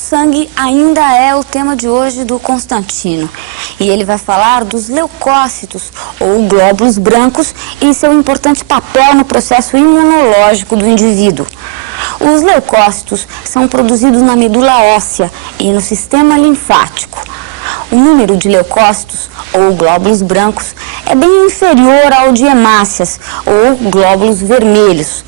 sangue ainda é o tema de hoje do Constantino. E ele vai falar dos leucócitos, ou glóbulos brancos, e seu importante papel no processo imunológico do indivíduo. Os leucócitos são produzidos na medula óssea e no sistema linfático. O número de leucócitos, ou glóbulos brancos, é bem inferior ao de hemácias, ou glóbulos vermelhos.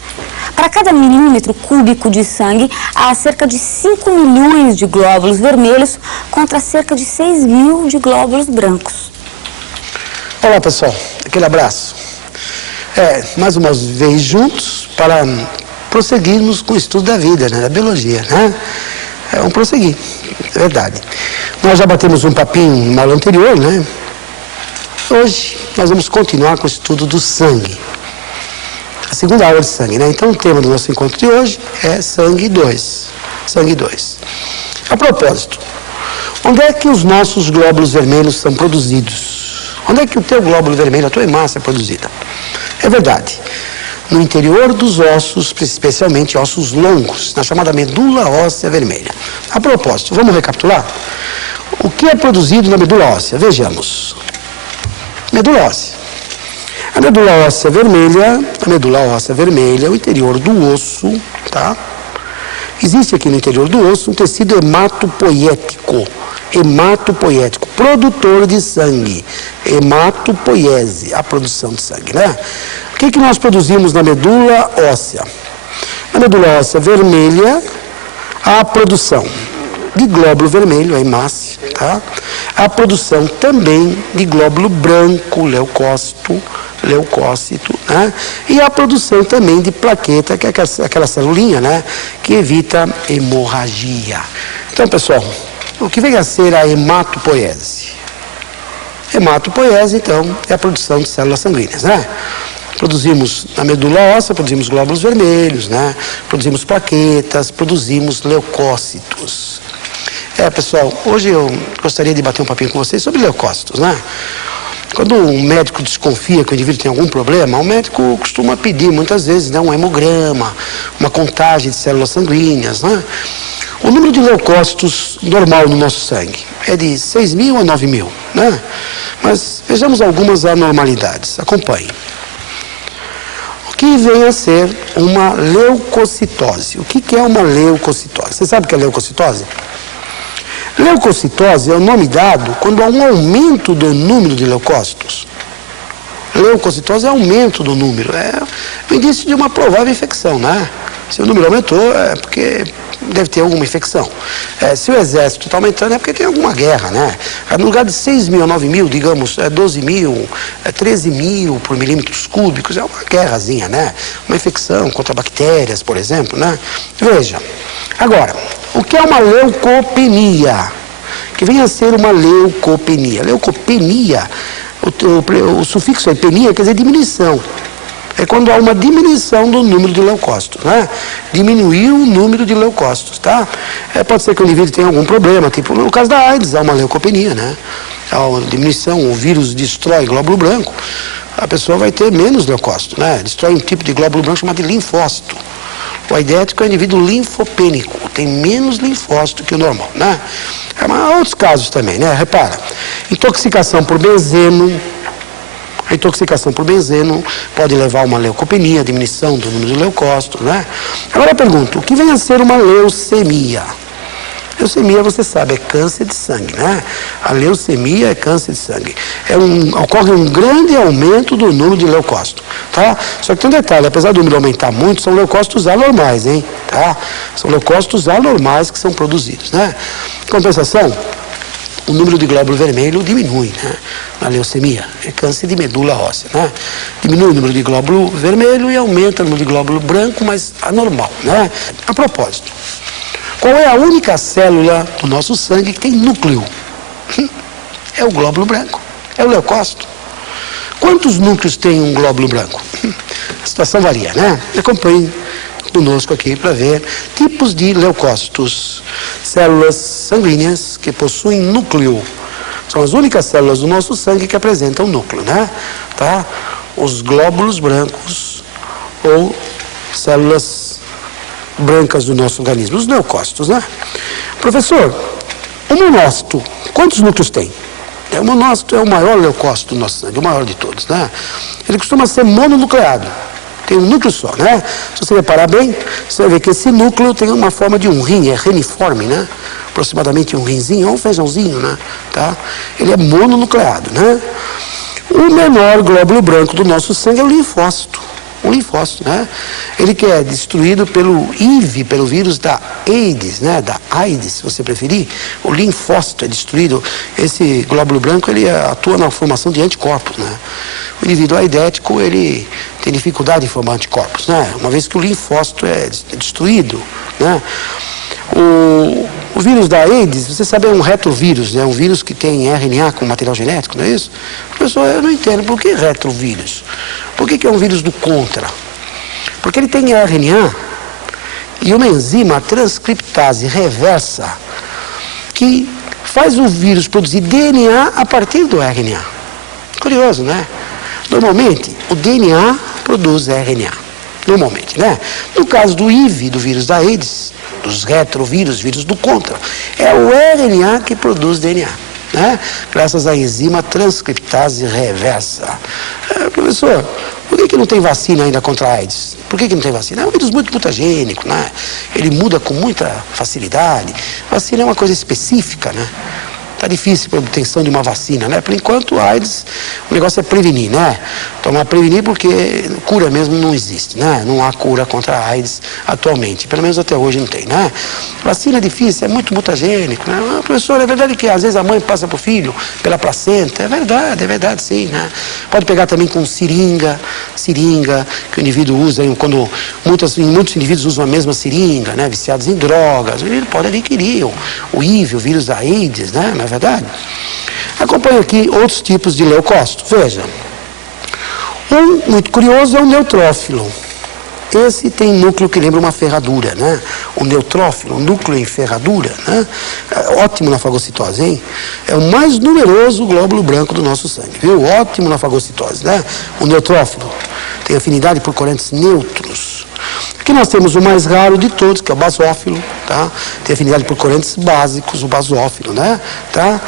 Para cada milímetro cúbico de sangue, há cerca de 5 milhões de glóbulos vermelhos contra cerca de 6 mil de glóbulos brancos. Olá, pessoal. Aquele abraço. Mais uma vez juntos para prosseguirmos com o estudo da vida, né? Da biologia, né? Vamos prosseguir, é verdade. Nós já batemos um papinho na aula anterior, né? Hoje nós vamos continuar com o estudo do sangue. A segunda aula de sangue, né? Então o tema do nosso encontro de hoje é sangue 2. Sangue 2. A propósito, onde é que os nossos glóbulos vermelhos são produzidos? Onde é que o teu glóbulo vermelho, a tua hemácia é produzida? É verdade. No interior dos ossos, especialmente ossos longos, na chamada medula óssea vermelha. A propósito, vamos recapitular? O que é produzido na medula óssea? Vejamos. Medula óssea. A medula óssea vermelha é o interior do osso, tá? Existe aqui no interior do osso um tecido hematopoético, produtor de sangue, hematopoiese, a produção de sangue, né? O que nós produzimos na medula óssea? Na medula óssea vermelha, a produção de glóbulo vermelho, a hemácia, tá? A produção também de glóbulo branco, leucócito, né? E a produção também de plaqueta, que é aquela celulinha, né? Que evita hemorragia. Então, pessoal, o que vem a ser a hematopoiese? Hematopoiese, então, é a produção de células sanguíneas, né? Produzimos na medula óssea, produzimos glóbulos vermelhos, né? Produzimos plaquetas, produzimos leucócitos. Pessoal, hoje eu gostaria de bater um papinho com vocês sobre leucócitos, né? Quando um médico desconfia que o indivíduo tem algum problema, o médico costuma pedir muitas vezes, né, um hemograma, uma contagem de células sanguíneas, né? O número de leucócitos normal no nosso sangue é de 6 mil a 9 mil, né? Mas vejamos algumas anormalidades. Acompanhe. O que vem a ser uma leucocitose? O que é uma leucocitose? Você sabe o que é leucocitose? Leucocitose é o nome dado quando há um aumento do número de leucócitos. Leucocitose é aumento do número, é o indício de uma provável infecção, né? Se o número aumentou, é porque deve ter alguma infecção. Se o exército está aumentando, é porque tem alguma guerra, né? No lugar de 6 mil a 9 mil, digamos, 12 mil, 13 mil por milímetros cúbicos, é uma guerrazinha, né? Uma infecção contra bactérias, por exemplo, né? Veja, agora, o que é uma leucopenia? Que vem a ser uma leucopenia. Leucopenia, o sufixo é penia, quer dizer diminuição. É quando há uma diminuição do número de leucócitos, né? Diminuiu o número de leucócitos, tá? Pode ser que o indivíduo tenha algum problema, tipo no caso da AIDS, há uma leucopenia, né? Há uma diminuição, o vírus destrói glóbulo branco, a pessoa vai ter menos leucócito, né? Destrói um tipo de glóbulo branco chamado de linfócito. O aidético é o indivíduo linfopênico, tem menos linfócito que o normal, né? Há outros casos também, né? Repara, intoxicação por benzeno. A intoxicação por benzeno pode levar a uma leucopenia, diminuição do número de leucócitos, né? Agora eu pergunto, o que vem a ser uma leucemia? Leucemia, você sabe, é câncer de sangue, né? A leucemia é câncer de sangue. Ocorre um grande aumento do número de leucócitos, tá? Só que tem um detalhe, apesar do número aumentar muito, são leucócitos anormais, hein? Tá? São leucócitos anormais que são produzidos, né? Em compensação, o número de glóbulo vermelho diminui, né? Na leucemia, é câncer de medula óssea, né? Diminui o número de glóbulo vermelho e aumenta o número de glóbulo branco, mas anormal, né? A propósito, qual é a única célula do nosso sangue que tem núcleo? É o glóbulo branco, é o leucócito. Quantos núcleos tem um glóbulo branco? A situação varia, né? Acompanhe conosco aqui para ver tipos de leucócitos. Células sanguíneas que possuem núcleo. São as únicas células do nosso sangue que apresentam núcleo, né? Tá? Os glóbulos brancos ou células brancas do nosso organismo, os leucócitos, né? Professor, o monócito, quantos núcleos tem? O monócito é o maior leucócito do nosso sangue, o maior de todos, né? Ele costuma ser mononucleado, tem um núcleo só, né? Se você reparar bem, você vai ver que esse núcleo tem uma forma de um rim, é reniforme, né? Aproximadamente um rinzinho ou um feijãozinho, né? Tá? Ele é mononucleado, né? O menor glóbulo branco do nosso sangue é o linfócito. O linfócito, né? Ele que é destruído pelo IV, pelo vírus da AIDS, né? Da AIDS, se você preferir. O linfócito é destruído. Esse glóbulo branco, ele atua na formação de anticorpos, né? O indivíduo aidético, ele tem dificuldade em formar anticorpos, né? Uma vez que o linfócito é destruído, né? O vírus da AIDS, você sabe, é um retrovírus, né? Um vírus que tem RNA com material genético, não é isso? Professor, eu não entendo, por que retrovírus? Por que é um vírus do contra? Porque ele tem RNA e uma enzima, a transcriptase reversa, que faz o vírus produzir DNA a partir do RNA. Curioso, né? Normalmente, o DNA produz RNA. Normalmente, né? No caso do IV, do vírus da AIDS, dos retrovírus, vírus do contra, é o RNA que produz DNA, né? Graças à enzima transcriptase reversa. Professor, por que não tem vacina ainda contra a AIDS? Por que não tem vacina? É um vírus muito mutagênico, né? Ele muda com muita facilidade. Vacina é uma coisa específica, né? Está difícil para a obtenção de uma vacina, né? Por enquanto, a AIDS, o negócio é prevenir, né? Prevenir porque cura mesmo não existe, né? Não há cura contra a AIDS atualmente, pelo menos até hoje não tem, né? Vacina é difícil, é muito mutagênico, né? Professor, é verdade que às vezes a mãe passa para o filho pela placenta, é verdade sim, né? Pode pegar também com seringa que o indivíduo usa, quando muitos indivíduos usam a mesma seringa, né? Viciados em drogas, o indivíduo pode adquirir o IV, o vírus da AIDS, né? Não é verdade? Acompanhe aqui outros tipos de leucócito. Veja, um muito curioso é o neutrófilo. Esse tem núcleo que lembra uma ferradura, né? O neutrófilo, núcleo em ferradura, né? É ótimo na fagocitose, hein? É o mais numeroso glóbulo branco do nosso sangue, viu? Ótimo na fagocitose, né? O neutrófilo tem afinidade por corantes neutros. Aqui nós temos o mais raro de todos, que é o basófilo, tá? Tem afinidade por corantes básicos, o basófilo, né? Tá?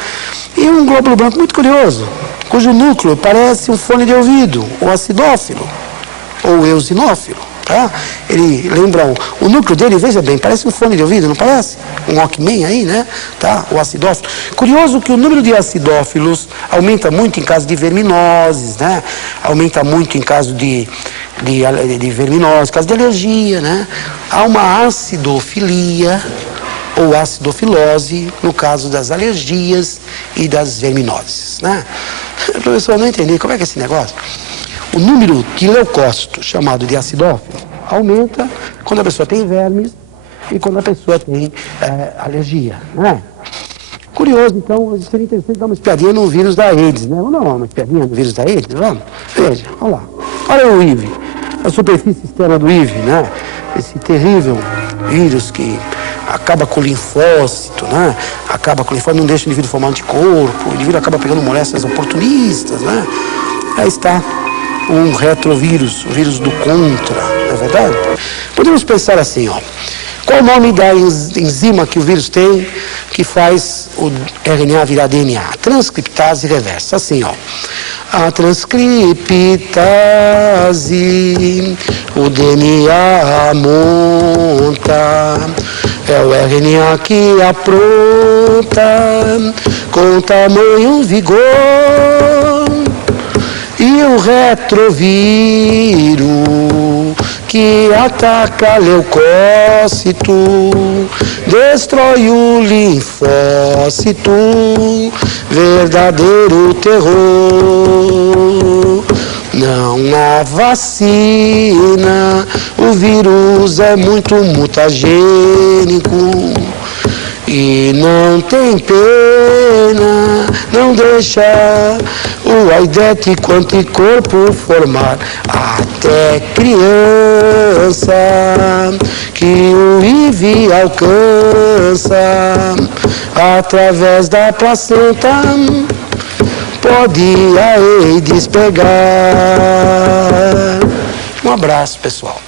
E um glóbulo branco muito curioso, cujo núcleo parece um fone de ouvido, o acidófilo, ou o eosinófilo, tá? Ele lembra, o núcleo dele, veja bem, parece um fone de ouvido, não parece? Um Walkman aí, né? Tá? O acidófilo. Curioso que o número de acidófilos aumenta muito em caso de verminoses, né? Aumenta muito em caso de verminose, caso de alergia, né? Há uma acidofilia ou acidofilose no caso das alergias e das verminoses, né? Professor, eu não entendi, como é que é esse negócio? O número de leucócito, chamado de acidófilo, aumenta quando a pessoa tem vermes e quando a pessoa tem alergia, né? Curioso, então, seria interessante dar uma espiadinha no vírus da AIDS, né? Vamos dar uma espiadinha no vírus da AIDS, vamos? Veja, olha lá. Olha o IV, a superfície externa do IV, né? Esse terrível vírus que acaba com o linfócito, né? Acaba com o linfócito, não deixa o indivíduo formar anticorpo, o indivíduo acaba pegando moléstias oportunistas, né? Aí está um retrovírus, o vírus do contra, não é verdade? Podemos pensar assim, ó. Qual o nome da enzima que o vírus tem que faz o RNA virar DNA? Transcriptase reversa, assim, ó. A transcriptase, o DNA monta, é o RNA que apronta com tamanho vigor. E o retrovírus que ataca leucócito, destrói o linfócito, verdadeiro terror. Não há vacina, o vírus é muito mutagênico. E não tem pena, não deixa o aidético anticorpo formar até criança que o IV alcança através da placenta. Pode a AIDS pegar. Um abraço, pessoal.